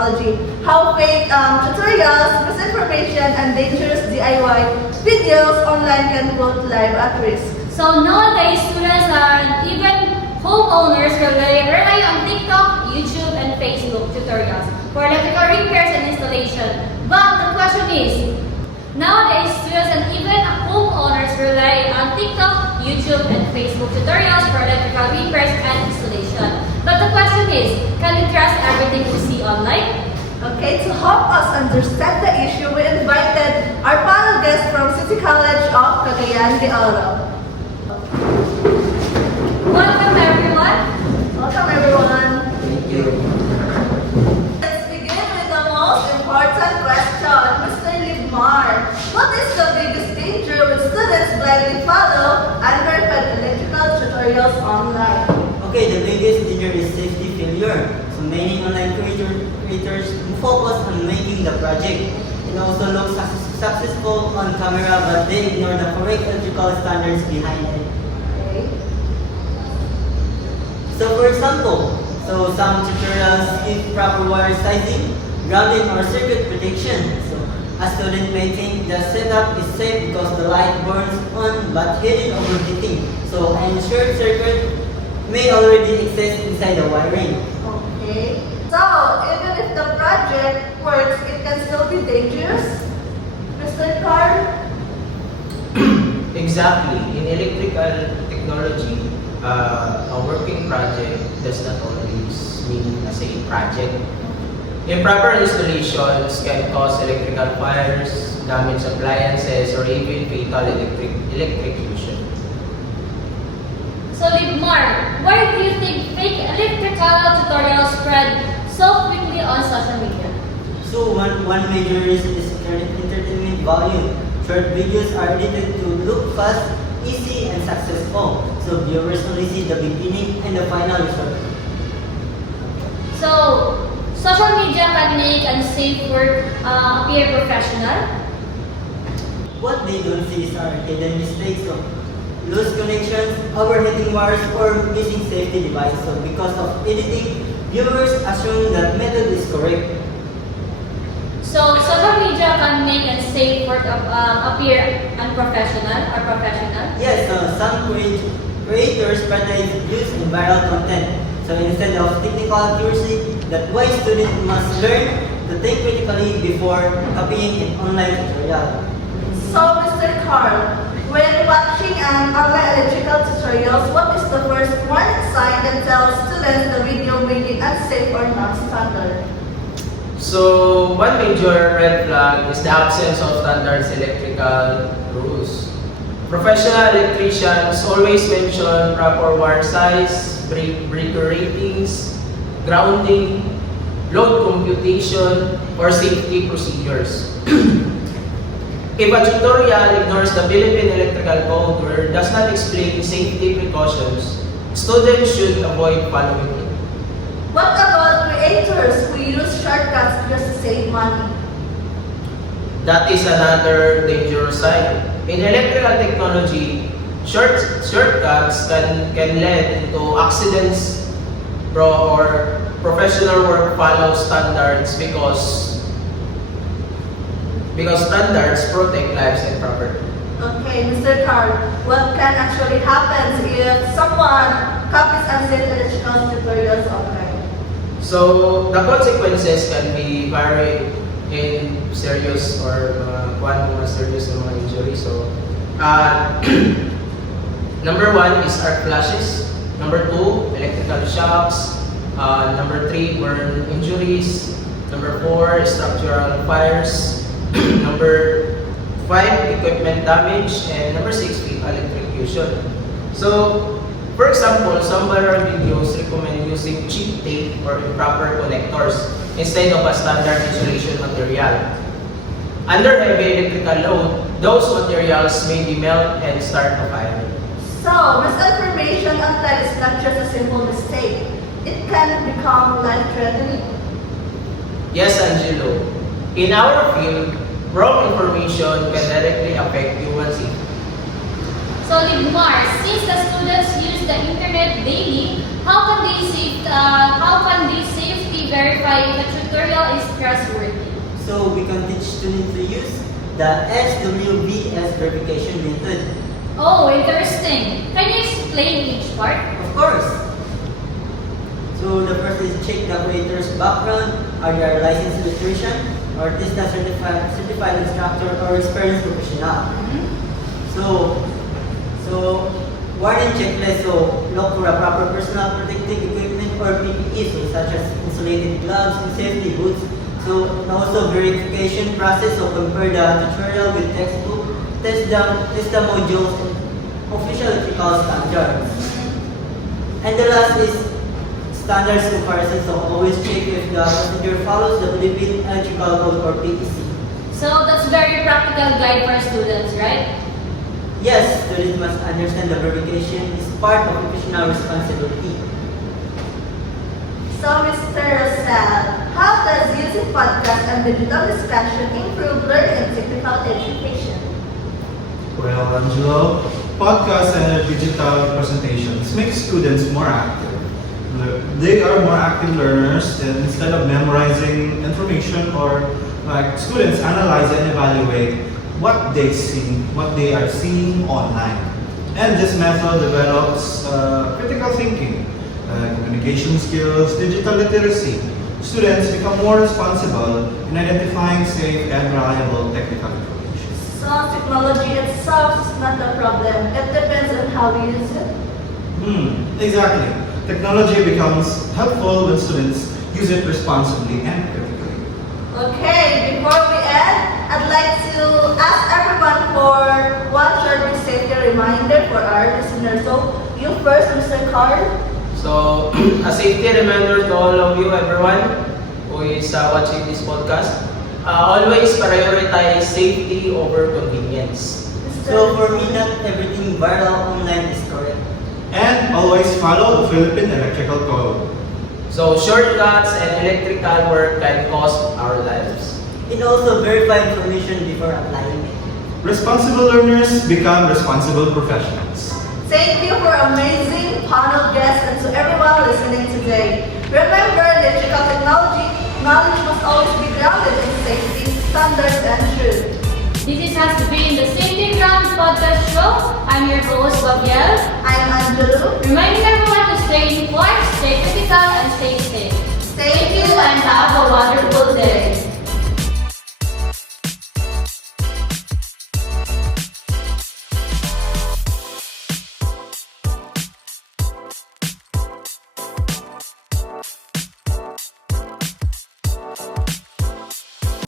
technology, how fake tutorials, misinformation, and dangerous DIY videos online can put life at risk. So nowadays, students and even homeowners rely on TikTok, YouTube, and Facebook tutorials for electrical repairs and installation. But the question is, nowadays, students and even homeowners rely on TikTok, YouTube, and Facebook tutorials for electrical repairs and installation. But the question is, can we trust everything we see online? Okay, to help us understand the issue, we invited our panel guest from City College of Cagayan de Oro. Welcome everyone. Welcome everyone. Thank you. Let's begin with the most important question. Mr. Libmar, what is the biggest danger when students blindly follow unverified electrical tutorials online? Okay, the biggest danger is safety failure. So many online creators focus on making the project and also look successful on camera, but they ignore the correct electrical standards behind it. Okay. So for example, some tutorials give proper wire sizing, grounding, or circuit protection. So a student may think the setup is safe because the light burns on but hidden overheating. So an short circuit may already exist inside the wiring. Okay. So, even if the project works, it can still be dangerous? Mr. Carl? Exactly. In electrical technology, a working project does not always mean a safe project. Improper installations can cause electrical fires, damage appliances, or even fatal electrocution. So Libmar, why do you think fake electrical tutorials spread so quickly on social media? So one major reason is entertainment value. Short videos are edited to look fast, easy, and successful. So viewers only see the beginning and the final result. So social media can make unsafe work appear professional. What they don't see is our hidden mistakes of loose connections, overheating wires, or missing safety devices. So because of editing, viewers assume that method is correct. So social media can make unsafe work appear unprofessional or professional. Yes, some creators prioritize views and viral content. So instead of technical accuracy, that's why students must learn to think critically before copying an online tutorial. So, Mr. Carl, when watching an online electrical tutorials, what is the first warning sign that tells students the video may be unsafe or non-standard? So one major red flag is the absence of standards electrical rules. Professional electricians always mention proper wire size, breaker ratings, grounding, load computation, or safety procedures. If a tutorial ignores the Philippine Electrical Code or does not explain safety precautions, students should avoid following it. What about creators who use shortcuts just to save money? That is another dangerous side. In electrical technology, shortcuts can lead into accidents or professional work follows standards because standards protect lives and property. Okay, Mr. Carl, what can actually happen if someone copies unsafe electrical tutorials online? So the consequences can be very in serious or mga serious na mga injury. So number one is arc flashes. Number two, electrical shocks. Number three, burn injuries. Number four, structural fires. Number 5, equipment damage, and number 6, fatal electrocution. So, for example, some viral videos recommend using cheap tape or improper connectors instead of a standard insulation material. Under heavy electrical load, those materials may demelt and start a fire. So, misinformation online is not just a simple mistake. It can become life-threatening. Yes, Angelo. In our field, wrong information can directly affect human safety. So Libmar, since the students use the internet daily, how can they safety verify if a tutorial material is trustworthy. So we can teach students to use the SWBS verification method. Oh, interesting. Can you explain each part? Of course. So the first is check the creator's background. Are they a licensed electrician, artista, certified instructor, or experienced professional? So warning checklist. So look for a proper personal protective equipment or PPE, so such as insulated gloves and safety boots. So and also verification process. So compare the tutorial with textbook. Test the modules and official electrical standards. And the last is standards comparison. So always check if the procedure follows the Philippine Electrical Code or PEC. So that's very practical guide for students, right? Yes, students must understand the verification is part of professional responsibility. So, Mr. Rosal, how does using podcast and digital discussion improve learning and technical education? Well, Angelo, podcasts and digital presentations make students more active. They are more active learners, and instead of memorizing information or like students analyze and evaluate what they see, what they are seeing online. And this method develops critical thinking, communication skills, digital literacy. Students become more responsible in identifying safe and reliable technical information. So, technology itself is not the problem. It depends on how we use it. Exactly. Technology becomes helpful when students use it responsibly and critically. Okay, before we end, I'd like to ask everyone for one short safety reminder for our listeners. So, you first, Mr. Carl. So, a safety reminder to all of you, everyone who is watching this podcast. Always prioritize safety over convenience. So for me, not everything viral online is correct. And always follow the Philippine Electrical Code. So, shortcuts and electrical work can cost our lives. And also verify information before applying it. Responsible learners become responsible professionals. Thank you for amazing panel guests and to everyone listening today. Remember, electrical technology knowledge must always be grounded in safety, standards, and truth. This has been the Safety Ground Podcast Show. I'm your host, Babiel. I'm Anjulu. Reminding